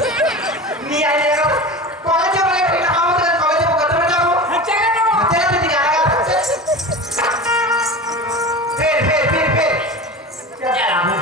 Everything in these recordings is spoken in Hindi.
नहीं आएगा कॉलेज में बोले फिर हम तो कॉलेज में कदम जाओ चले ना चल तो नहीं आएगा फिर चल आऊं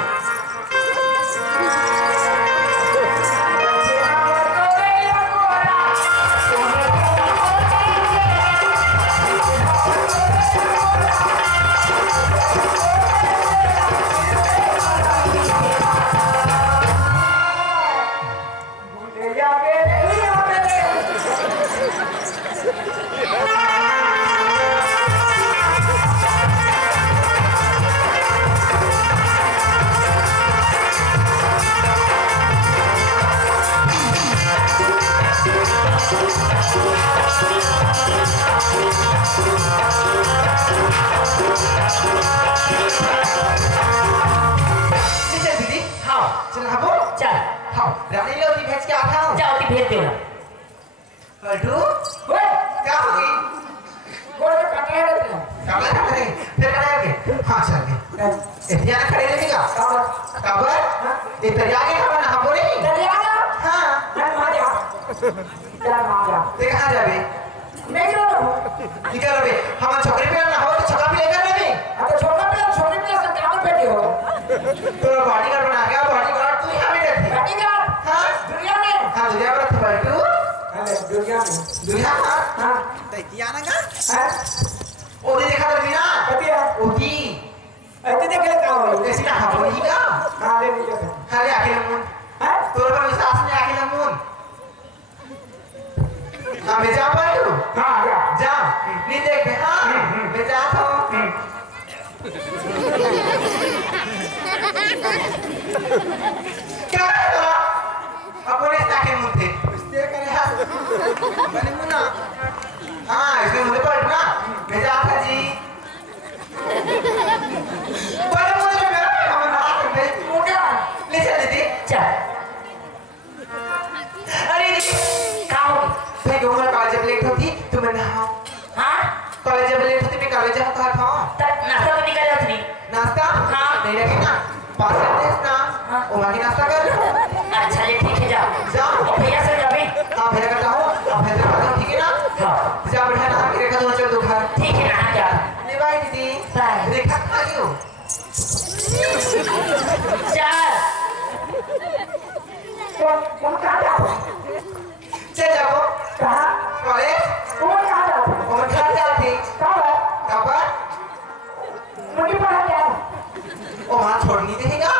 भेज देना पलटू ओए क्या हो गई गोड़ में काटा है रे काला खड़े फिर खड़े के हां चल इतना खड़े रहेगा कब इधर आगे हम ना बोले दरिया ना हां चल मार जा ते कहां जाबे मैं क्यों निकल बे हम छोकरी पे ना हो तो छोकरा भी लेकर नहीं अब छोकरी पे से काम पे हो तो बॉडीगार्ड बना गया बॉडीगार्ड तू यहां पे रहती बॉडीगार्ड हां दुनिया में हां दुनिया में रहती पलटू अरे दुनिया में हां तैतिया ना का हां ओदी देखा तो बिना कतिया ओदी ऐसे देख ले काम हो ऐसी ना हो ही का हां ले लीजिए खाली आके मुन हां तोर पर विश्वास नहीं आके मुन हां भेजा पलटू हां जा नहीं देख हां भेजा तो क्या करा अपने ताके मुंह उससे करे हां बने मुना हां इसमें मुझे पलट ना भेजा था जी बड़े मुझे मेरा हम ना करते मोटा ले चल दीदी चल अरे काओ भाई गोमर कॉलेज में लेट होती तो मैं नहाऊं हां कॉलेज में लेट होती मैं कॉलेज जाता था तब नाश्ता तो निकल जाती नहीं नाश्ता हाँ। नहीं रखेगा पास करते हैं ना हाँ। वो बाकी नाश्ता कर अच्छा ये ठीक है जाओ जाओ और भैया से जाबे हाँ भैया करता हूँ अब भैया करता हूँ ठीक है ना हां जा बढ़िया ना कि रेखा दोनों चल दो घर ठीक है ना जा ले बाय दीदी बाय। रेखा खा लियो चल तुम कहाँ जाओ चल जाओ कहाँ कॉलेज तुम कहाँ जाओ और घर जाते कब है कब मुझे पढ़ा क्या ओ वहाँ छोड़नी देगा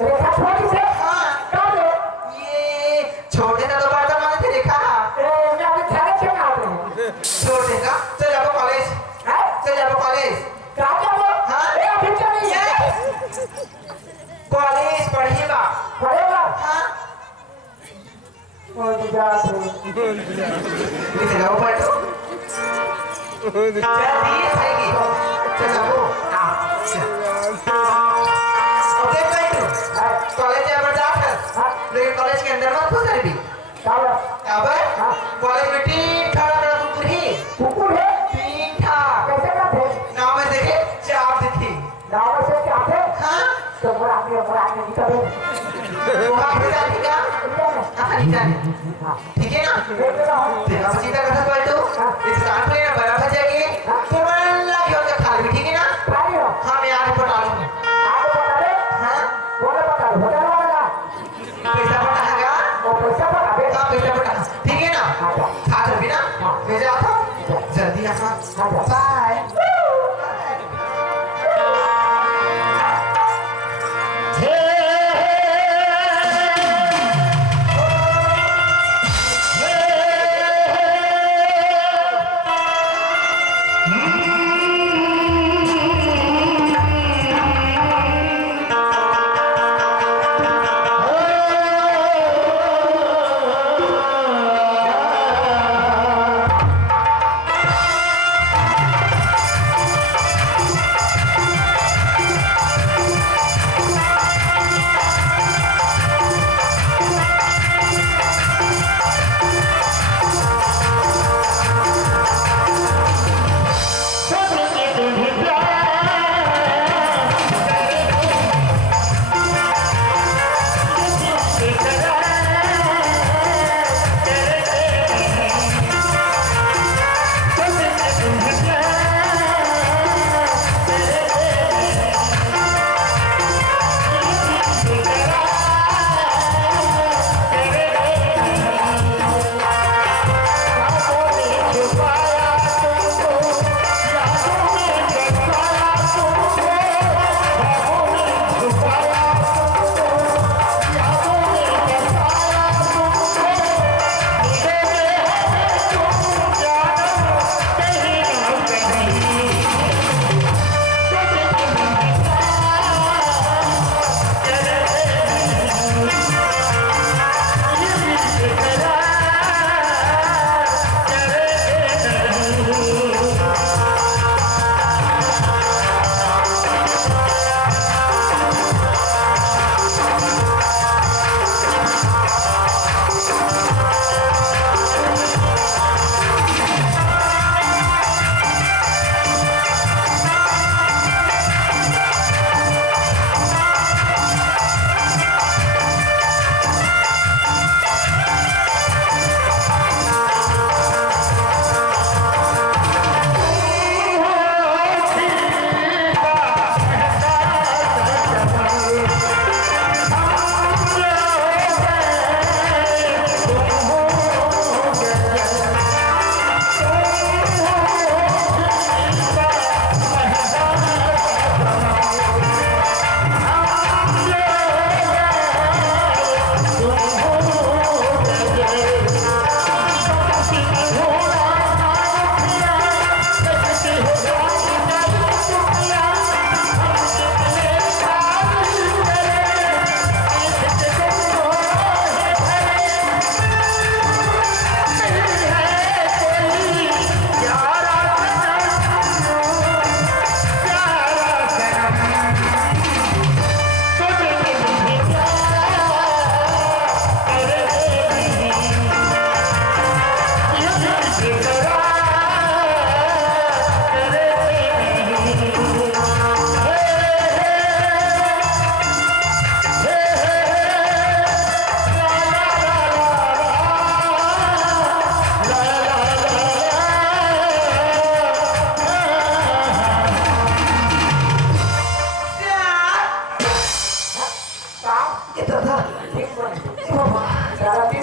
रेखा छोटी से हाँ कब है ये छोड़ देना तो बार माने थे रेखा मैं अभी खाने से खाते हैं छोड़ देगा चल जाओ कॉलेज हैं चल जाओ कॉलेज कहाँ जाओ हाँ। अभी चलिए कॉलेज पढ़िएगा पढ़ेगा हाँ और जाते इसे जाओ पढ़ो जल्दी आएगी चल जाओ हाँ अब देख भाई तू कॉलेज में जाकर लेकिन कॉलेज के अंदर मत घुस भी कब अब कॉलेज में ठीक ठाक रहा कुकुर ही कुकुर है ठीक ठाक कैसे करते नाव में देखे चाप थी गाँव में से क्या थे हाँ तो मुराद निकले वहाँ पे जाती का हाँ नहीं जाने ठीक है ना देखा सीधा कथा बोल तू इस कान पे ना बराबर जाके तुम्हारा लग गया खा भी ठीक है ना हाँ मैं आज पटा लूँगा हाँ पैसा पटाएगा हाँ पैसा पटा ठीक है ना खा कर भी ना मैं जाता हूँ जल्दी आना bye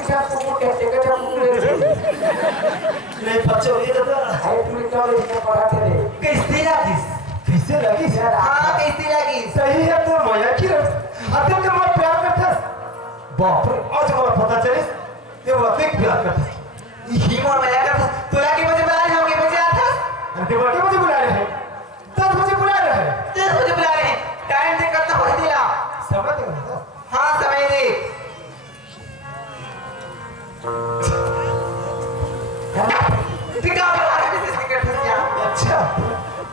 bisa pukul kita pukul. नहीं बच्चे हो गए दादा Hai tu kalau ini perhati deh. कैसी लगी किससे लगी हाँ कैसी लगी सही है तो माया की अतः तो मैं प्यार करता बाप रे आज मला पता चले ते वाते प्यार करता ही मोर मजा कर तोला के मुझे बुला रहे हो के मुझे आता ते वाते मुझे बुला रहे हैं तब मुझे बुला रहे हैं तेरे मुझे बुला रहे हैं टाइम देख करता हो दिला समझ गए हाँ समय दे टिका बुला रहे हैं इसके करते क्या अच्छा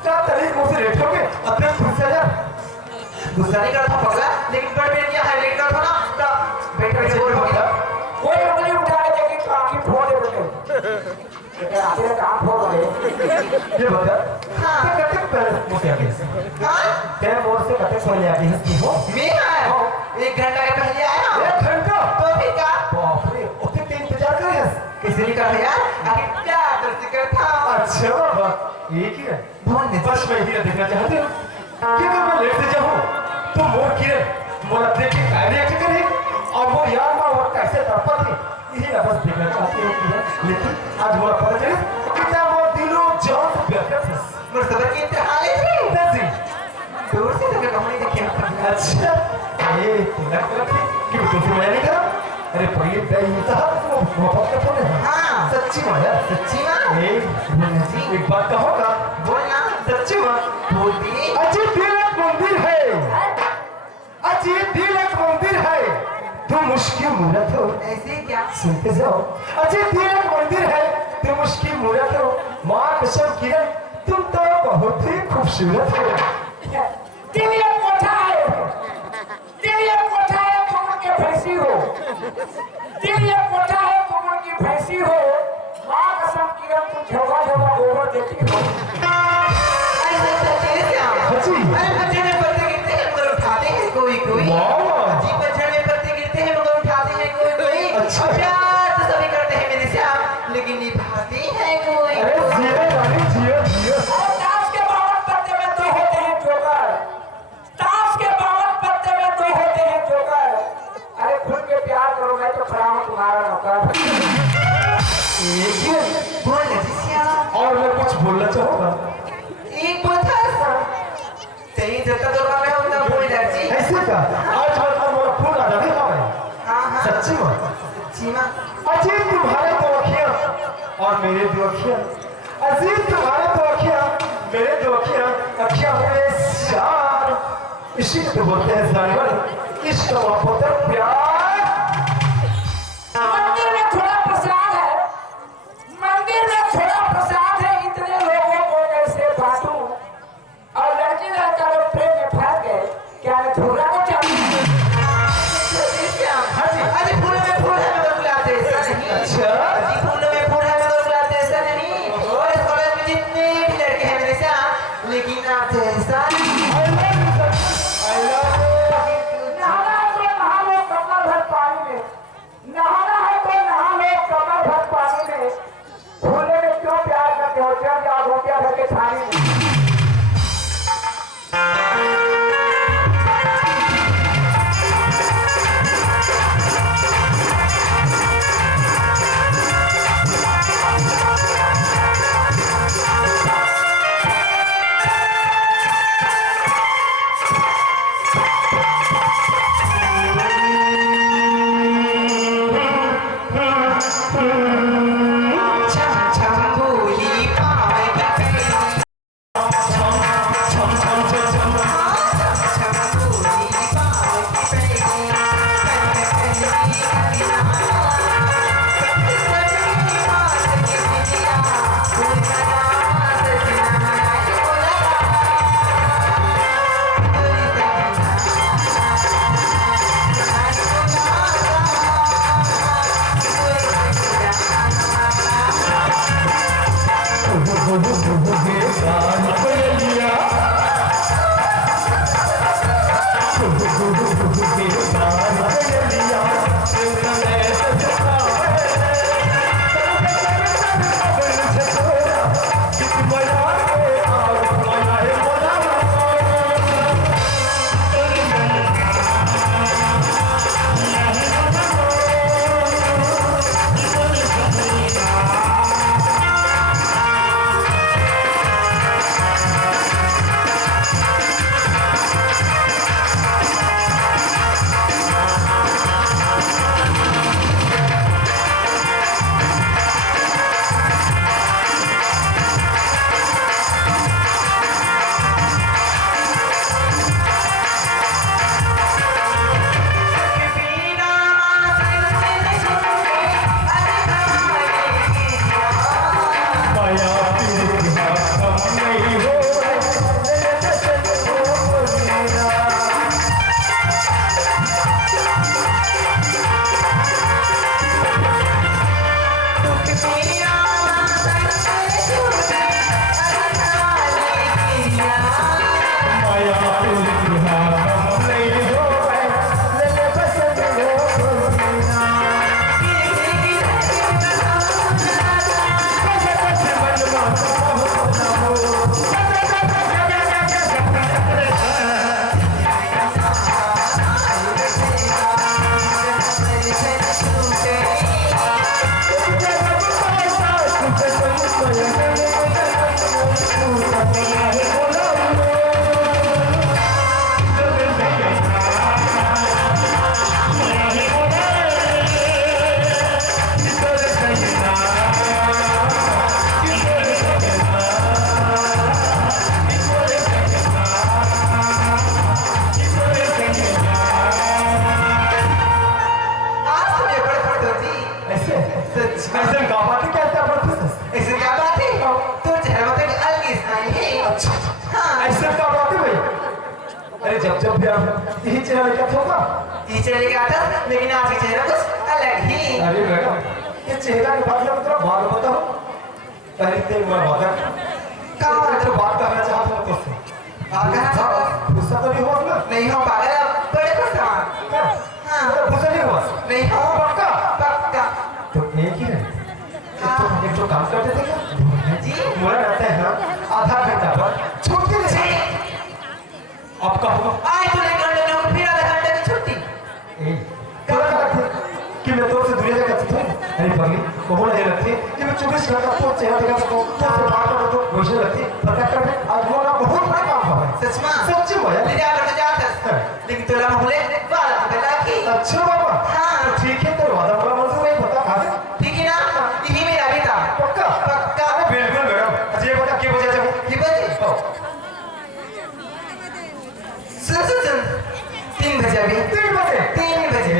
क्या तरीक मुझसे लेट हो गए अपने गुस्सा जा गुस्सा नहीं करता पगला लेकिन पर मेरे क्या हाईलाइट करता ना तो बैठ बैठ बोल हो गया कोई उंगली उठा के देखी तो आंखें फोड़ दे बेटे बेटे आगे कहाँ फोड़ रहे ये बता हाँ। ते कते पहले मुझे आ गए हाँ ते मोर से कते पहले आ गए की हो मैं आया 1 घंटा के पहले आया 1 घंटा तो फिर क्या बाप रे उतने ते इंतजार कर रहे हैं किसी ने कहा यार आगे क्या करते करता अच्छा बाबा एक ही है बोल दे बस मैं ही देखना चाहती हूँ कि अगर मैं लेट से जाऊँ तो मोर किरण मोर देख के काय रिएक्ट करे और मोर यार माँ वो कैसे तड़पा थी यही मैं बस देखना चाहती हूँ कि लेकिन आज मोर पता चले कितना मोर दिलों जान से प्यार करता है मोर सबर की इंतहा ले थी नजी दूर से तो कहानी देखी अच्छा ये लग रहा थी कि वो तुझे मैं नहीं करा अरे पहले दे इंतहा तो मोहब्बत का फोन है हाँ सच्ची माँ यार सच्ची माँ एक बात कहोगा बोलना सच्ची माँ बोल दी अजी दिल एक मंदिर है अजी दिल एक मंदिर है तुम मुश्किल मूरत हो ऐसे क्या सुनते जाओ अजी दिल एक मंदिर है तुम मुश्किल मूरत हो माँ कसम किरण तुम तो बहुत ही खूबसूरत हो दिल ये कोठा है कमर के भैंसी हो दिल ये कोठा है कमर की भैंसी हो माँ कसम किरण तुम झोगा झोगा गोबर देती हो ऐसे सच्चे क्या सच्ची अरे बच्चे में पत्ते गिरते हैं मगर उठाते हैं कोई कोई वाह जी बच्चे में पत्ते गिरते हैं मगर उठाते हैं कोई कोई अच्छा। प्यार तो सभी करते हैं मेरे श्याम लेकिन निभाते हैं कोई अरे कोई जियो रानी जियो जियो और ताश के 52 पत्ते में 2 होते हैं जोकर ताश के 52 पत्ते में 2 होते हैं जोकर अरे खुल के प्यार करो मैं तो खड़ा हूँ तुम्हारा नौकर एक ही है। बोल जी श्याम और मैं कुछ बोलना चाहूँगा एक बोथा तेरी जगह तो मैं होता बोल जी ऐसे का आज मेरा फोन आ जाने का है हाँ हाँ सच्ची माँ सच्ची माँ अजीत तुम्हारे दो अखियाँ और मेरे दो अखियाँ अजीत तुम्हारे दो अखियाँ मेरे दो अखियाँ हुए चार इसी को बोलते हैं जानवर इश्क मोहब्बत और प्यार मंदिर में थोड़ा प्रसाद है मंदिर में थोड़ा प्रसाद है इतने लोगों को कैसे बांटूं और लड़की लड़का लोग प्रेम में फंस गए क्या मैं थोड़ा को चाहिए अजी फूलों में फूल है मगर बुलाते ऐसा नहीं अच्छा। अजी फूलों में फूल है मगर बुलाते ऐसा नहीं और इस कॉलेज में जितने भी लड़के हैं मेरे साथ लेकिन आप ऐसा नहीं I love you. नहाना है तो नहा लो कमर भर पानी में नहाना है तो नहा लो कमर भर पानी में भूले में क्यों प्यार करते हो जब जाओ घोटिया भर के थाली में छम छम भूली पावे की छम छम भूली पावे की ऐसे का बात है क्या क्या बात ऐसे क्या बात है तो चेहरा में तो अलग स्माइल है अच्छा हाँ ऐसे का बात है भाई अरे जब भी आप यही चेहरा क्या होगा टीचर लेके आता लेकिन आज का चेहरा कुछ अलग ही अरे मैडम ये चेहरा के बारे में थोड़ा बात बताओ पहले तो मैं बात जो बात करना चाहता हूँ तुझसे गुस्सा तो नहीं हुआ ना नहीं हो पागल बड़े गुस्सा हाँ गुस्सा नहीं हुआ नहीं हो पक्का पक्का तो एक ही है एक तो काम करते थे क्या जी मोड़ा रहता है ना आधा घंटा बाद छुट्टी दे आपका होगा आज तो लेकर घंटे फिर आधा घंटे की छुट्टी क्या करते कि मैं तो से दुनिया से कहती थी अरे बगी वो बोला ये लगती कि मैं 24 घंटा तो चेहरा दिखा तो से बात करो तो वैसे लगती पता कर आज वो ना बहुत बड़ा काम हुआ है सच में सच्ची हुआ ले जा कर जाता लेकिन तोला मोहल्ले वाला बेटा की अच्छा बाबा हाँ ठीक है तो वादा वाला मंजूर है बता खा दे ठीक है ना यही मेरा भी था पक्का पक्का बिल्कुल मैडम अच्छा ये बता क्या वजह है ये बजे सुन 3 बजे अभी 3 बजे 3 बजे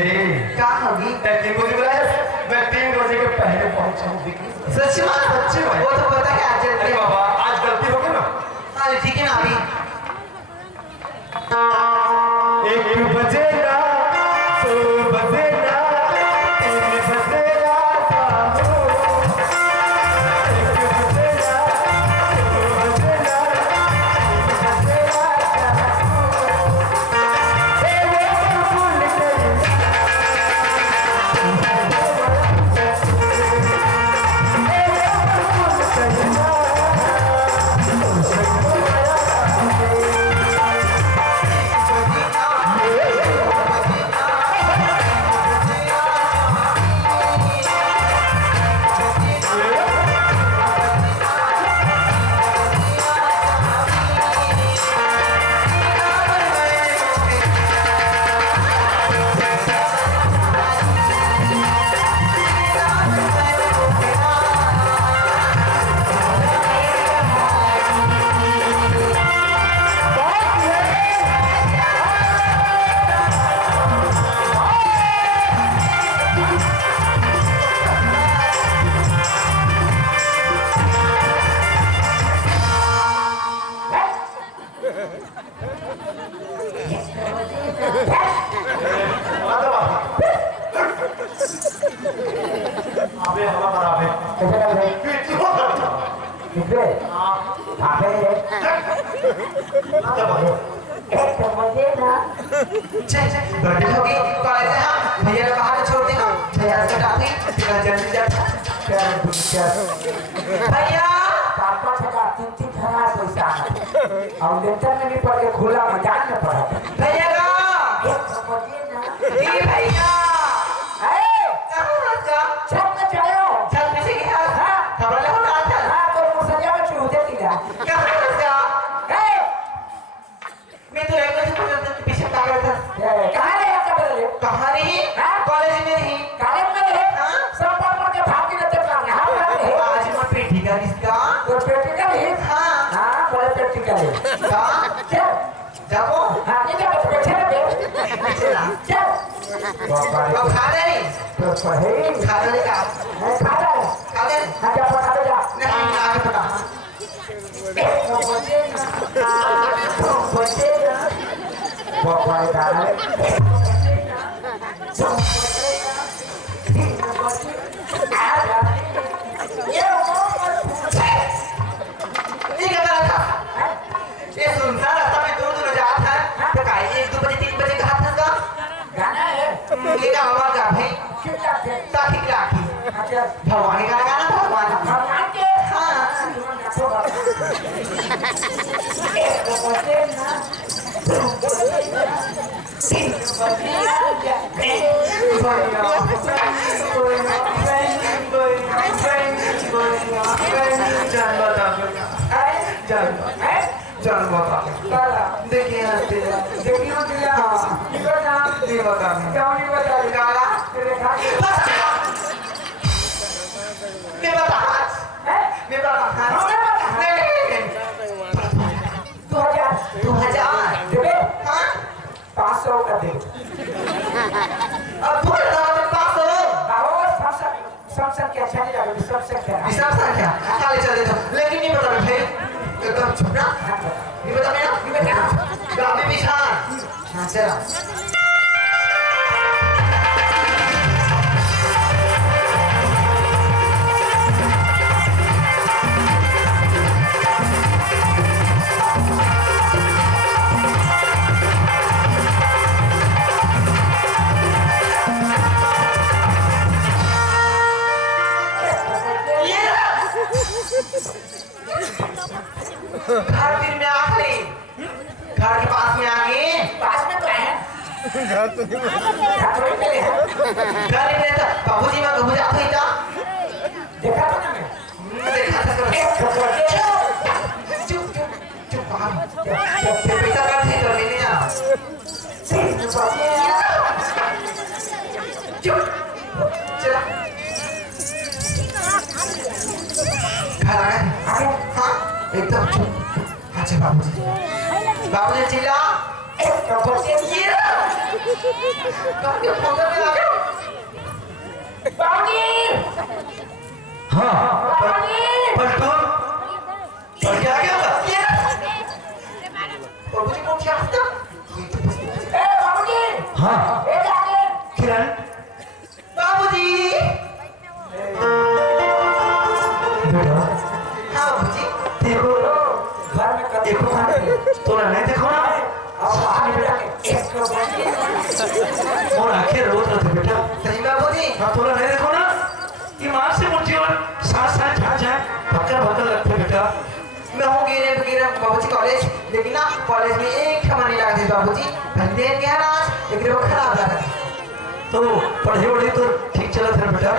कहाँ होगी 3 बजे बुलाया मैं 3 बजे के पहले पहुंचाऊं दिखी सच में सच्ची भाई वो तो पता है आज अरे बाबा आज गलती हो गई ना हाँ ठीक है ना अभी 1 बजे ना 2 बजे ना 3 बजे ना सामो 1 बजे ना 2 बजे ना 3 बजे ना ए वो फूल तेरी अबे हवा खराब है कैसे कर रहे कितने आगे ले समझे ना बर्थडे होगी कॉलेज है हाँ भैया का बाहर छोड़ देगा भैया से डाली तेरा जल्दी जा भैया पापा छका 3,000 पैसा और लेटर में भी पढ़ के खुला मजाक में पढ़ा भैया का समझे ना जी भैया कहाँ जा छत में चलो छत में से गया हाँ खबर लगा था हाँ तो सजा में चूहे दिया कहाँ जा मैं तो एक से पीछे भाग रहा था कहाँ रहे आपका बदले कहाँ नहीं हाँ? कॉलेज में नहीं कॉलेज में रहे हाँ? सब पढ़ के भाग के नजर मारने हाँ मारने आज मैं पेटी का रिश्ता तो प्रैक्टिकल ही हाँ हाँ बड़े प्रैक्टिकल है कहाँ चल जाओ हाँ नहीं जब बैठे ना चला चल अब खा रहे तो सही खा रहे का मैं खा रहा हूँ खा रहे हाँ जा पढ़ा जा नहीं आगे पता बाबा का है ये क्या कर रहा था ये सुनसान रास्ता में दूर दूर जा था तो काहे 1 2 बजे 3 बजे कहा था का गाना है ये का आवाज का भाई क्यों जाते हैं ताकि राखी अच्छा भगवान का गाना भगवान का भगवान के हाँ जान बता जान बता देखिए हंसते हाँ नहीं बता काला मैं बता मैं बता नहीं 2000 हाँ 500 का दे अब 2000 में 500 आओ सब संख्या अच्छा नहीं लगा विषम संख्या विषम संख्या खाली चल दे तो लेकिन नहीं बता भाई एकदम चुप ना नहीं बता मैं नहीं बता गाँव में बिछान हाँ चला घर फिर में आ गई घर के पास में आ गई पास में तो है घर में तो बाबूजी में कबूज आता ही था देखा तो ना मैं देखा था चुप चुप चुप बाहर पैसा कर थे तो लेने जाना चुप चला घर आ गए हाँ एकदम चुप अच्छा बाबूजी चिल्ला ये कब के फोन में लगे बाबूजी हाँ बाबूजी पलटू और क्या गया बाबूजी को क्या था ए बाबूजी हाँ ए जाके किरण बाबूजी बेटा हाँ बाबूजी देखो घर में कर देखो तोरा नहीं देखो ना अब आने जाके एक बाबूजी और आंखें रोज रहते बेटा सही बाबूजी हाँ तोरा नहीं देखो ना कि माँ से मुझे जीवन साथ साथ जहाँ जाए भक्कर भक्कर लगते बेटा मैं हूँ गिरे बाबूजी कॉलेज लेकिन ना कॉलेज में एक हमारी लगा थी बाबूजी धंधे क्या ना लेकिन वो खराब लगा तो पढ़े वढ़े तो ठीक चला था बेटा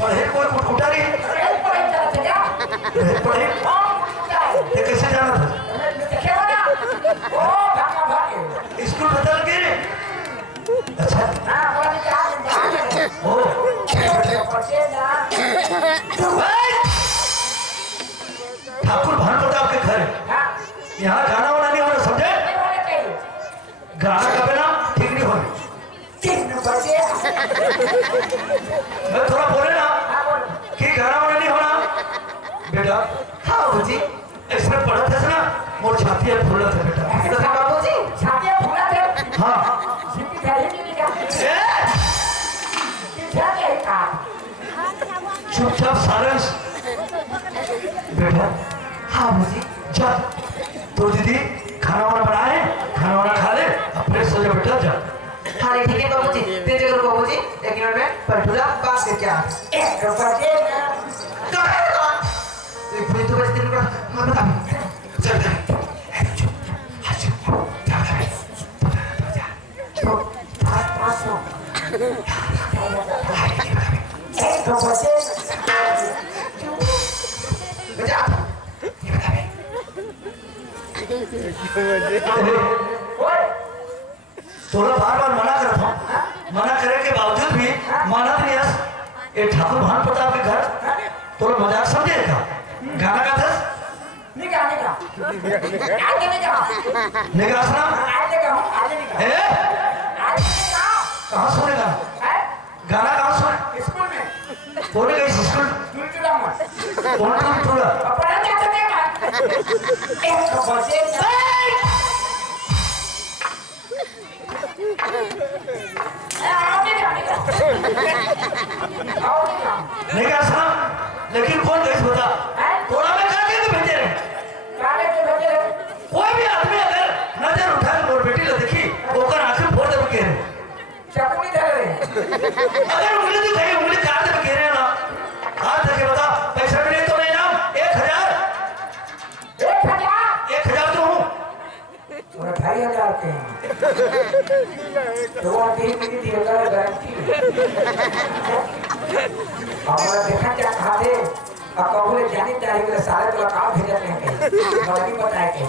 पढ़े कोई कुटकुटा नहीं पढ़े ये कैसे जाना था स्कूल बदल के अच्छा ओ ठाकुर भान प्रताप के घर यहाँ गाना वाना नहीं होना समझे गाना का बिना ठीक नहीं होना मैं थोड़ा बोले ना कि गाना वाना नहीं होना बेटा हाँ बाबूजी इसमें पढ़ा था ना मोर छाती है फूला था बेटा तो बाबूजी हाँ चुपचाप साइलेंस बेटा हाँ बाबूजी जा तो दीदी खाना वाना बनाए खाना वाना खा ले अब फ्रेश हो जा बेटा जा हाँ ठीक है बाबूजी तेरे जगह बाबूजी एक मिनट में पलटूला बात करके आ कहाँ है कौन एक भूल तो बस दिन का हाँ बता चल चल तोरा बार बार मना करता हूँ मना करे के बावजूद भी मानत नहीं हस ये ठाकुर भान प्रताप के घर तोरा मजाक समझे था गाना का था निकासना ए कहाँ सुनेगा गाना कहाँ सुने बोले गई स्कूल कौन कौन थोड़ा निकासना लेकिन कौन गई बता थोड़ा में क्या कहते भेजे रहे कोई भी आदमी अगर नजर उठा के मोर बेटी ला देखी ओकर आंखें फोड़ दे के अगर उंगली तो कहीं उंगली काट दे के ना हाथ देके बता पैसा मिले तो नहीं नाम 1000 तो हूँ 2,500 के तो वो अभी मेरी दी गारंटी हमारा देखा क्या खा दे अब कबूले जानी चाहिए सारे तो काम भेजते हैं गाड़ी बताए के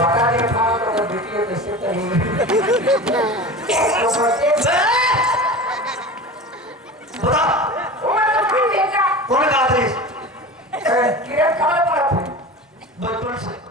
बता दे खाओ तो बेटी कैसे कहीं बता कौन कहा था किरण खबर पड़ा बचपन से